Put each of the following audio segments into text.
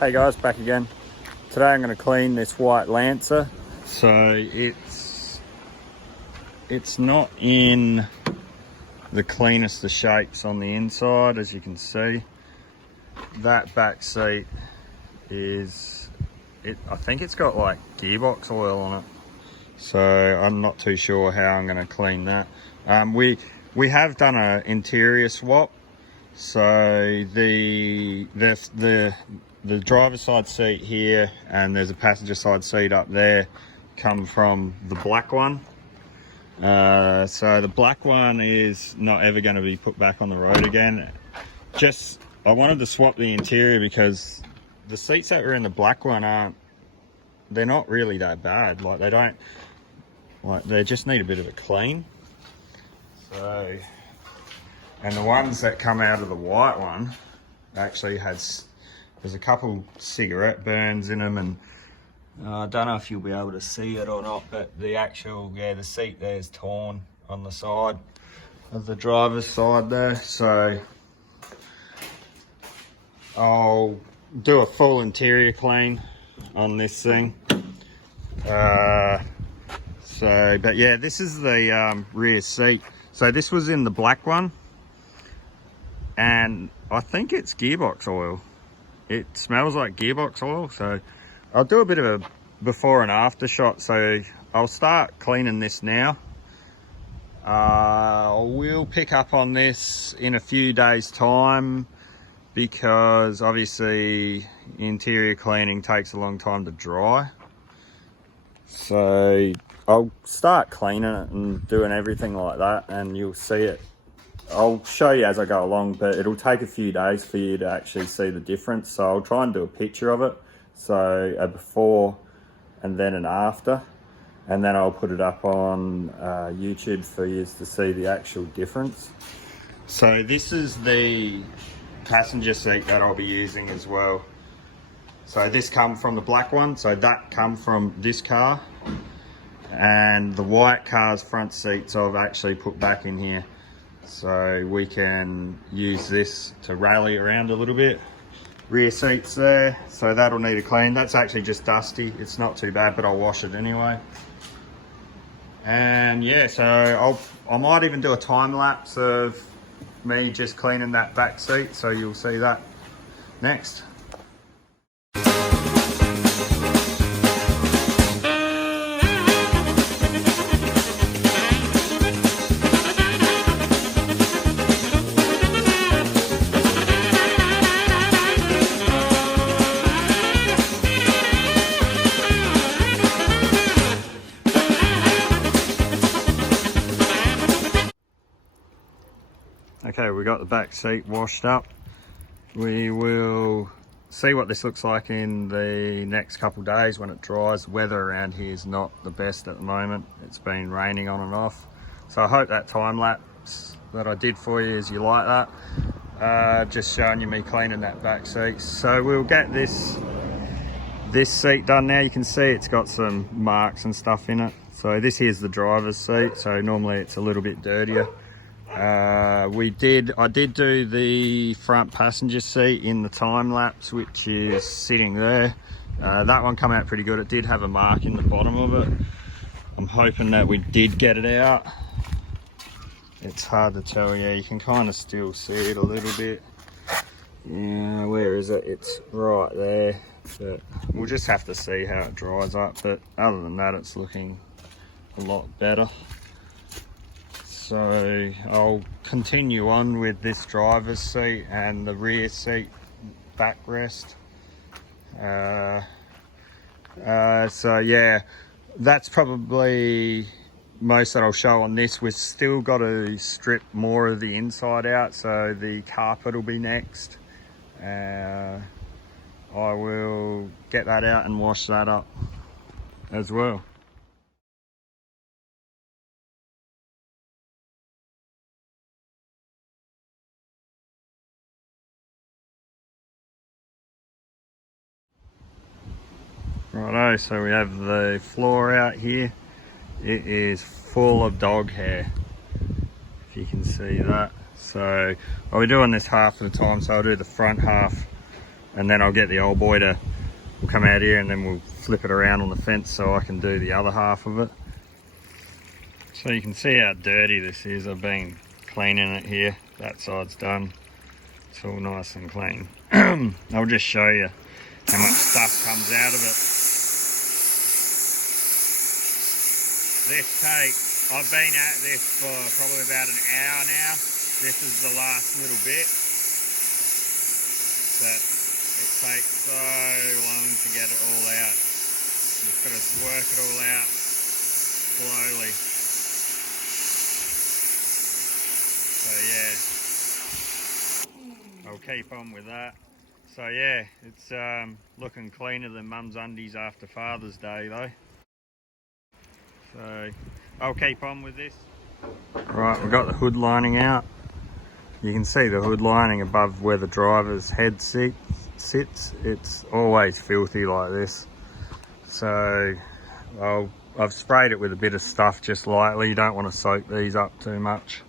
Hey guys, back again. Today I'm going to clean this white Lancer. So it's not in the cleanest of shapes on the inside, as you can see. That back seat I think it's got like gearbox oil on it. So I'm not too sure how I'm going to clean that. We have done an interior swap. So the driver's side seat here and there's a passenger side seat up there come from the black one. So the black one is not ever going to be put back on the road again. I wanted to swap the interior because the seats that were in the black one they're not really that bad. They just need a bit of a clean. So, and the ones that come out of the white one actually there's a couple cigarette burns in them, and I don't know if you'll be able to see it or not, but the seat there's torn on the side of the driver's side there. So I'll do a full interior clean on this thing. But yeah, this is the rear seat. So this was in the black one, and I think it's gearbox oil. It smells like gearbox oil. So I'll do a bit of a before and after shot. So I'll start cleaning this now. We'll pick up on this in a few days time, because obviously interior cleaning takes a long time to dry. So I'll start cleaning it and doing everything like that, and you'll see it. I'll show you as I go along, but it'll take a few days for you to actually see the difference. So I'll try and do a picture of it. So a before and then an after, and then I'll put it up on YouTube for you to see the actual difference. So this is the passenger seat that I'll be using as well. So this come from the black one, so that come from this car, and the white car's front seats I've actually put back in here, so we can use this to rally around a little bit. Rear seats there, so that'll need a clean. That's actually just dusty, it's not too bad, but I'll wash it anyway. And yeah, so I might even do a time lapse of me just cleaning that back seat, so you'll see that next. Okay, we got the back seat washed up. We will see what this looks like in the next couple of days when it dries. The weather around here is not the best at the moment. It's been raining on and off. So I hope that time lapse that I did for you is you like that. Just showing you me cleaning that back seat. So we'll get this seat done now. You can see it's got some marks and stuff in it. So this here's the driver's seat. So normally it's a little bit dirtier. I did do the front passenger seat in the time lapse, which is sitting there. That one come out pretty good. It did have a mark in the bottom of it. I'm hoping that we did get it out. It's hard to tell. Yeah, you can kind of still see it a little bit. Yeah, where is it? It's right there. But we'll just have to see how it dries up. But other than that, it's looking a lot better. So I'll continue on with this driver's seat and the rear seat backrest. So yeah, that's probably most that I'll show on this. We've still got to strip more of the inside out, so the carpet will be next. I will get that out and wash that up as well. Righto, so we have the floor out here. It is full of dog hair, if you can see that. So I'll be doing this half of the time, so I'll do the front half and then I'll get the old boy to, we'll come out here and then we'll flip it around on the fence so I can do the other half of it. So you can see how dirty this is. I've been cleaning it here. That side's done. It's all nice and clean. I'll just show you how much stuff comes out of it. I've been at this for probably about an hour now. This is the last little bit. But it takes so long to get it all out. You've got to work it all out slowly. So yeah, I'll keep on with that. So yeah, it's looking cleaner than Mum's undies after Father's Day though. So I'll keep on with this. Right, we've got the hood lining out. You can see the hood lining above where the driver's head sits. It's always filthy like this. So I've sprayed it with a bit of stuff just lightly. You don't want to soak these up too much.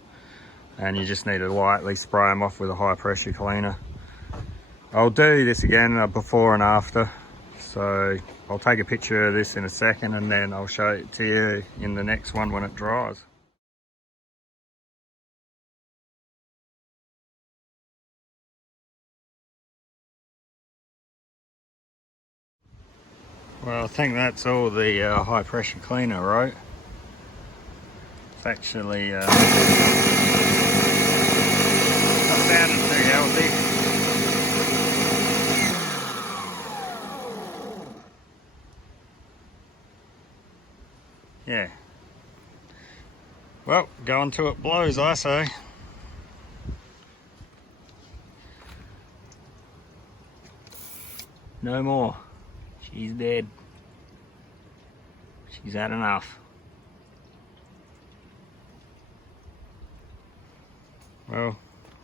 And you just need to lightly spray them off with a high pressure cleaner. I'll do this again before and after. So I'll take a picture of this in a second and then I'll show it to you in the next one when it dries. Well, I think that's all the high pressure cleaner, right? It's actually not sounding too healthy. Yeah. Well, go until it blows, I say. No more. She's dead. She's had enough. Well,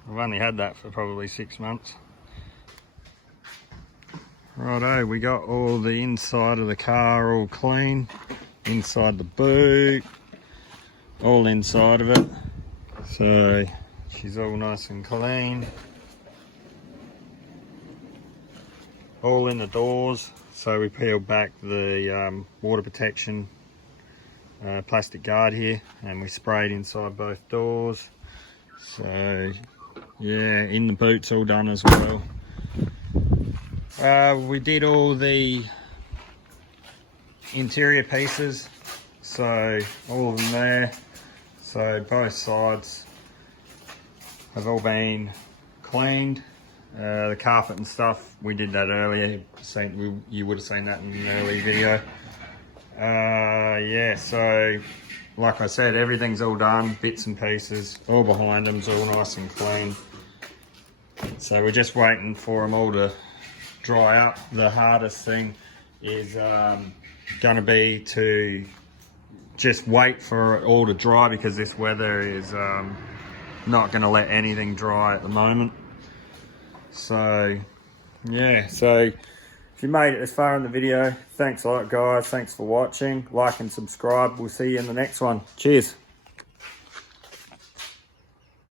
I've only had that for probably 6 months. Righto, we got all the inside of the car all clean. Inside the boot, all inside of it. So she's all nice and clean. All in the doors. So we peeled back the water protection plastic guard here and we sprayed inside both doors. So yeah, in the boot's all done as well. We did all the interior pieces, so all of them there. So both sides have all been cleaned. The carpet and stuff, we did that earlier. You would have seen that in an early video. Yeah, so like I said, everything's all done, bits and pieces, all behind them's all nice and clean. So we're just waiting for them all to dry up. The hardest thing is going to be to just wait for it all to dry because this weather is not going to let anything dry at the moment. So yeah, so if you made it this far in the video, thanks a lot guys, thanks for watching. Like and subscribe. We'll see you in the next one. Cheers.